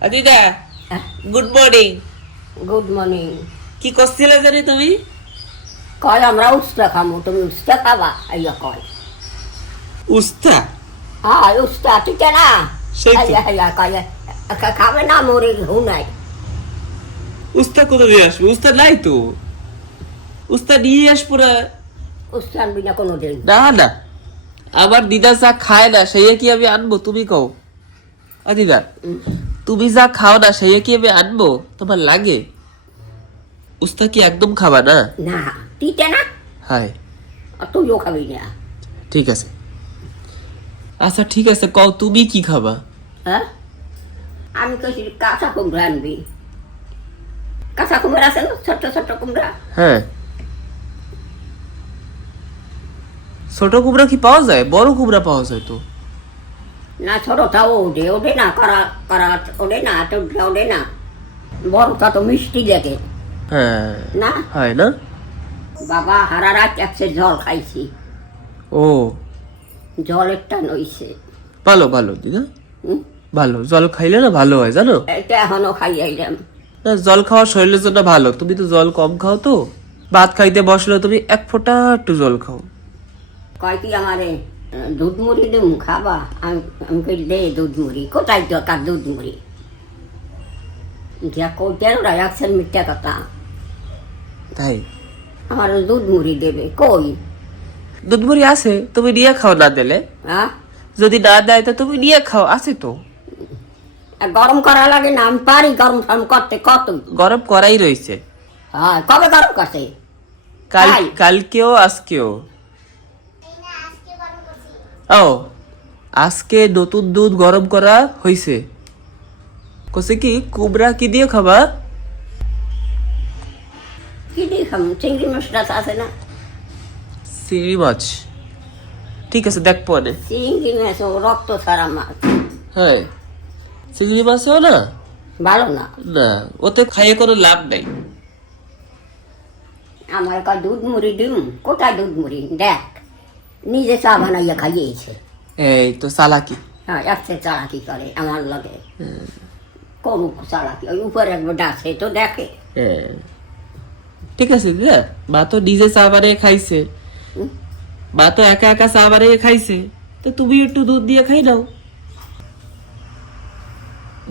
দিদা good morning good morning কি করছিলে জানি তুমি? কয় আমরা উস্তা খামো তুমি উস্তা খাবা? আইয়া কয়। উস্তা? হ্যাঁ উস্তা ঠিক না? আইয়া আইয়া কয় খাবে না মরে ঘু নাই। উস্তা কোথা দিয়ে আসবে? উস্তা নাই তো। উস্তা নিয়ে আসব না উস্তা আনবি না কোনো দিন না না। আমার দিদা যা খায় না সেই কি আমি আনব তুমি কও। আ দিদা তুমি যা খাও না সেই কি আমি আনব? তোমার লাগে। উস্তা কি একদম খাবা না? না তিতে না। আর তুইও খাবি না। ঠিক আছে। আচ্ছা ঠিক আছে কও তুমি কি খাবা? হ্যাঁ? আমি কইছি কাঁচা কুমড়া আনবি। কাঁচা কুমড়া আছে না? ছোট্ট ছোট্ট কুমড়া? হ্যাঁ। ছোট কুমড়া কি পাওয়া যায়? বড় কুমড়া পাওয়া যায় তো? না ছোটটা ওঠে ওঠে না করা করা ওঠে না টোটটা ওঠে না। বড়টা তো মিষ্টি দেখে। হ্যাঁ। না? হয় না? বাবা হারা রাত একসে জল খাইছি। ও। জলের টান হইছে ভালো ভালো দিদা? ভালো জল খাইলে না ভালো হয় জানো? এটা এখনও খাই আইলাম। না জল খাওয়া শরীরের জন্য ভালো। তুমি তো জল কম খাও তো। ভাত খাইতে বসলে তুমি এক ফোঁটা একটু জল খাও। কয় কি আমারে? দুধ মুড়ি দিম খাবা? আমি আমি কই দে দুধ মুড়ি কোথায় দরকার দুধ মুড়ি যা কইতেন ওরা একশন মিথ্যা কথা। তাই? আমার দুধ মুড়ি দেবে কই? দুধমুড়ি আছে তুমি নিয়ে খাও না দিলে। হ্যাঁ? যদি না দেয় তো তুমি নিয়ে খাও আছে তো। গরম করা লাগে না আমি পারি গরম সরম করতে কত? গরম করাই রয়েছে হ্যাঁ কবে গরম করছে? কাল? কালকেও আজকেও। ও আজকে নতুন দুধ গরম করা হয়েছে কসে কি কুমড়া কি দিয়ে খাবা? কি দিয়ে খাম? চিংড়ি মাছটা আছে না। চিংড়ি মাছ। ঠিক আছে দেখ পরে। চিংড়ি মাছ ও রক্ত ছাড়া মাছ। হ্যাঁ। চিংড়ি মাছও না? ভালো না। না ওতে খাইয়ে কোনো লাভ নাই। আমার কয় দুধ মুড়ি দিম কোটা দুধ মুড়ি? দেখ। নিজে চা বানাইয়া খাইয়েছে। এই তো চালাকি? হ্যাঁ একসে চালাকি করে আমার লাগে। করুক চালাকি ওই উপরে একবার ডাকছে তো দেখে। ঠিক আছে দিদা মা তো নিজে চা বানিয়ে খাইছে। মা তো একা একা চা বানিয়ে খাইছে। তো তুমি একটু দুধ দিয়ে খাই নাও।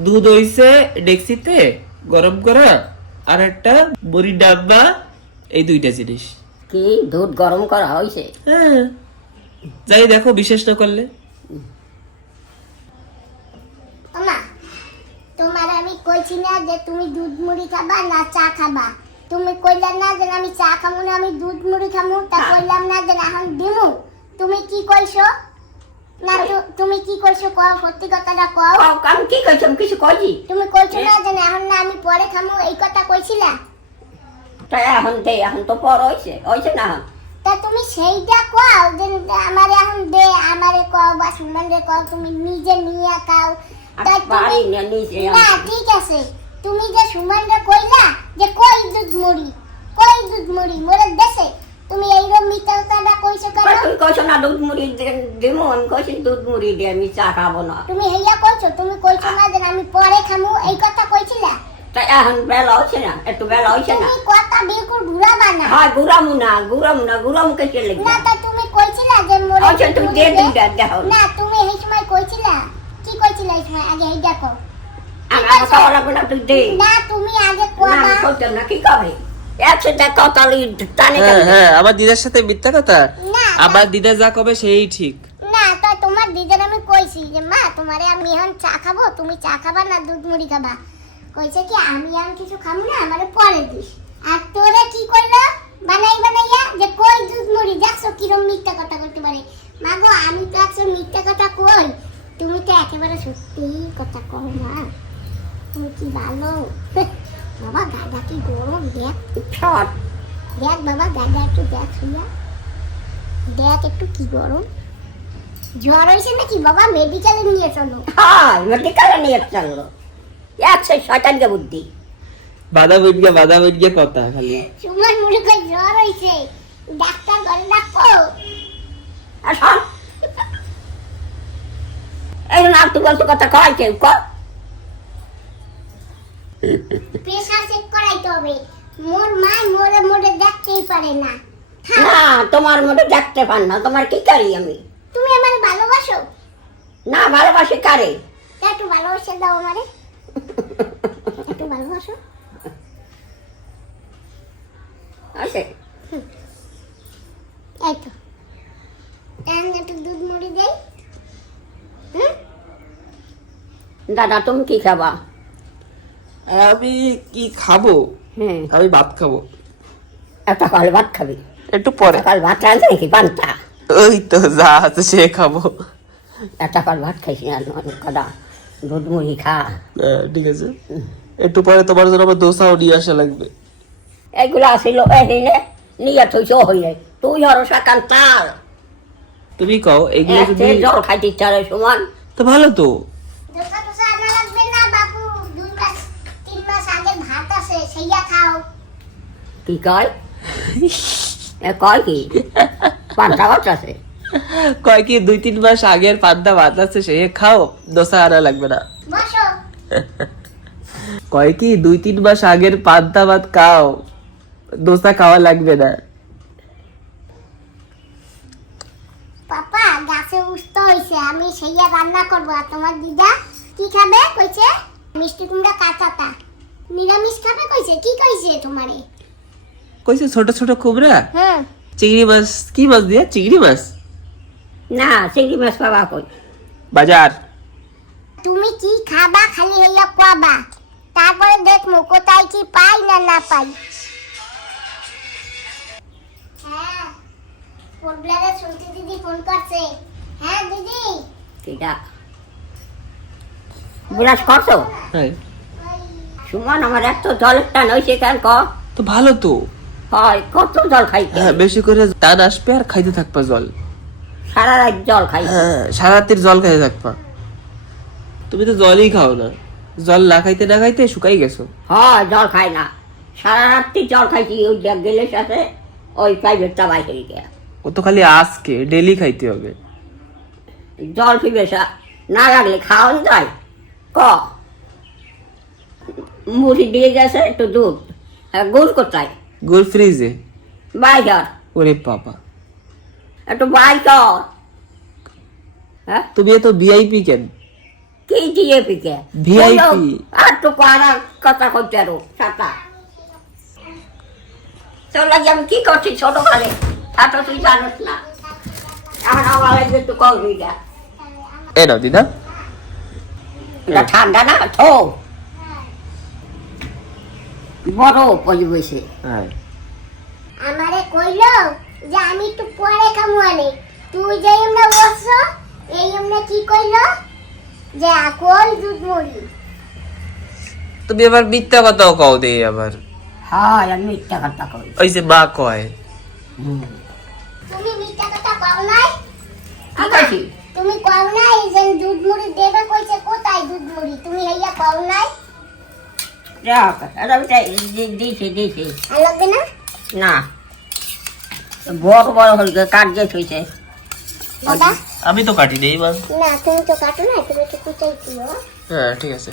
দুধ হইছে ডেক্সিতে গরম করা আর একটা বড়ি ডাব্বা এই দুইটা জিনিস। কি দুধ গরম করা হয়েছে হ্যাঁ। যাই দেখো বিশেষ না করলে। তোমার আমি কইছি না যে তুমি দুধ মুড়ি খাবা না চা খাবা। তুমি কইলা না যে আমি চা খামু না আমি দুধ মুড়ি খামু। তা কইলাম না যে এখন দিমু। তুমি কি কইছো? না তুমি কি কইছো কও সত্যি কথাটা কও। আমি কি কইছি আমি কিছু কইছি? তুমি কইছো না যে এখন না আমি পরে খামু এই কথা কইছিলা? তা এখন দে এখন তো পর হয়েছে হয়েছে না এখন। তা তুমি সেইটা কও যে আমারে এখন দে আমারে কও বা কও তুমি নিজে নিয়ে খাও। তুমি না ঠিক আছে। তুমি যে সুমনরে কইলা যে কই দুধ মুড়ি কই দুধ মুড়ি মোরে দেশে। তুমি এইরকম কইছো কেন? তুই কইছো না দুধ মুড়ি দিব আমি কইছি দুধ মুড়ি দিয়ে আমি চা খাব না। তুমি হেইয়া কইছো তুমি কইছো না যে আমি পরে খামু এই কথা কইছিলা? তা এখন বেলা হয়েছে না? একটু বেলা হয়েছে না? কথা ঘুরাবা না। হ্যাঁ গুড়ামু না গুড়ামু না গুড়ামু কে চলে না তা তুমি কইছিলা যে মোরে আচ্ছা তুমি দে। দুইটা দেখো। না তুমি এই সময় কইছিলা? কি কইছিলা এই সময়? আগে হেইয়া কও আমার লাগবে না তুই দে। না তুমি আগে না কবা না কি করে একসাথে কতালি টানে হ্যাঁ? হ্যাঁ আমার দিদার সাথে মিথ্যা কথা? না আমার দিদা যা কবে সেই ঠিক। না তো তোমার দিদার আমি কইছি যে মা তোমারে আমি এখন চা খাব তুমি চা খাবা না দুধ মুড়ি খাবা? কইছে কি আমি আর কিছু খাব না আমারে পরে দিস। আর তোরে কি কইলো? বানাই বানাইয়া যে কই দুধ মুড়ি দেখছ কিরম মিথ্যা কথা করতে পারে? মা গো আমি তো একশো মিথ্যা কথা কই। তুমি তো একেবারে সত্যি কথা কও মা তুমি কি ভালো? বাবা গাদা কি গরম? দেখ। দেখ বাবা গাদা একটু দেখ শুয়া দেখ একটু কি গরম। জ্বর হয়েছে নাকি বাবা? মেডিকেলে নিয়ে চলো। হ্যাঁ মেডিকেলে নিয়ে চলল একশো শয়তানকে বুদ্ধি। বাধা বাধা কথা খালি। সুমন মনে করে জ্বর হয়েছে ডাক্তার ঘরে ডাকো। আর শোন। এই তুই বলছো কথা কয় কেউ কর প্রেশার চেক করাইতে হবে। মোর মা মোরে মোরে দেখতেই পারে না। না তোমার মধ্যে দেখতে পান না। তোমার কি করি আমি? তুমি আমার ভালোবাসো? না ভালোবাসি কারে? একটু ভালোবাসে দাও আমারে। একটু ভালোবাসো আছে এই তো এখন একটু দুধ মুড়ি দেই হুম দাদা তুমি কি খাবা? আমি কি খাব? হ্যাঁ আমি ভাত খাব। একটা কাল ভাত খাবি? একটু পরে। কাল ভাত রাঁধছে নাকি পান্তা? ওই তো যা আছে সে খাব। একটা কাল ভাত খাইছি না কদা। দুধ মুড়ি খা হ্যাঁ, ঠিক আছে। একটু পরে তোমার জন্য আমার দোসাও নিয়ে আসা লাগবে। এগুলো আসিল এনে নিয়ে থইছ হইলে তুই আর সাকান তার। তুমি কও এগুলো যদি জল খাইতে চারে সমান। তো ভালো তো। দোসা টোসা আনা লাগবে না বাপু। দুই মাস তিন মাস আগে ভাত আছে সেইয়া খাও। কি কয়? এ কয় কি? পান্তা ভাত আছে? কয় কি দুই তিন মাস আগের পান্তা ভাত আছে সে খাও দোসা আনা লাগবে না। কয় কি দুই তিন মাস আগের পান্তা ভাত খাও দোসা খাওয়া লাগবে না। পাপা গাছে উস্ত হইছে আমি সেইয়া রান্না করব। আর তোমার দিদা কি খাবে? কইছে মিষ্টি কুমড়া কাঁচাটা নিরামিষ খাবে? কইছে কি কইছে তোমারে? কইছে ছোট ছোট কুমড়া? হুম চিংড়ি মাছ কি মাছ দিয়া? চিংড়ি মাছ? না চিংড়ি মাছ পাবা কই? বাজার। তুমি কি খাবা? খালি হইয়া কোয়াবা তারপরে দেখব কোথায় কি পাই না না পাই। হ্যাঁ ফুটবলারের শুনতে দিদি ফোন করছে। হ্যাঁ দিদি। সেটা বিরাজ করছ? হ্যাঁ সুমন আমার এত জলের টান হয়েছে কেন ক? তো ভালো তো। হয় কত জল খাইতে? হ্যাঁ বেশি করে টান আসবে আর খাইতে থাকবা জল। সারা রাত জল খাই। হ্যাঁ সারা রাতের জল খাইতে থাকবা। তুমি তো জলই খাও না। জল না খাইতে না খাইতে শুকাই গেছো। হয় জল খাই না। সারা রাত্রি জল খাইছি ওই যে গেলে সাথে ওই প্রাইভেটটা বাইরে গিয়ে ও তো খালি আজকে ডেলি খাইতে হবে। জল পিবেসা না লাগলে খাওয়ান যায়? ক? মুড়ি দিয়ে গেছে একটু দুধ। আর গুড় কোথায়? গোল ফ্রিজে বাইকার ওরে বাবা। একটু বাই কর। হ্যাঁ? তুমি এত ভিআইপি কেন? কি দিয়ে পিকে VIP আর তো পাড়ার কথা করতে আরও সাতা। তোর লাগে আমি কি করছি ছোট কালে তা তো তুই জানিস না। এখন আমার একটু করবি যা এ নাও দিদা। এটা ঠান্ডা না? থো। বড় পরিবেশে। হ্যাঁ। আমারে কইলো যে আমি একটু পরে খামু আনে। তুই যে এমনা বসছো এই এমনা কি কইলো? যে আকল দুধ মুড়ি তুমি আবার মিথ্যা কথাও কও দে আবার। হ্যাঁ আমি মিথ্যা কথা কই। ওই যে মা কয়। তুমি মিথ্যা কথা কও নাই? কি তুমি কও নাই যে দুধ মুড়ি দেবে কইছে কোথায় দুধ মুড়ি তুমি হইয়া কও নাই? যাক এটা আমি দিছি দিয়েছি আর লাগবে না? না। বড় বড় হলকে কাট যে থইছে। আমি তো কাটি দেই বাস না তুমি তো কাটো না তুমি একটু কুচাই দিও হ্যাঁ ঠিক আছে।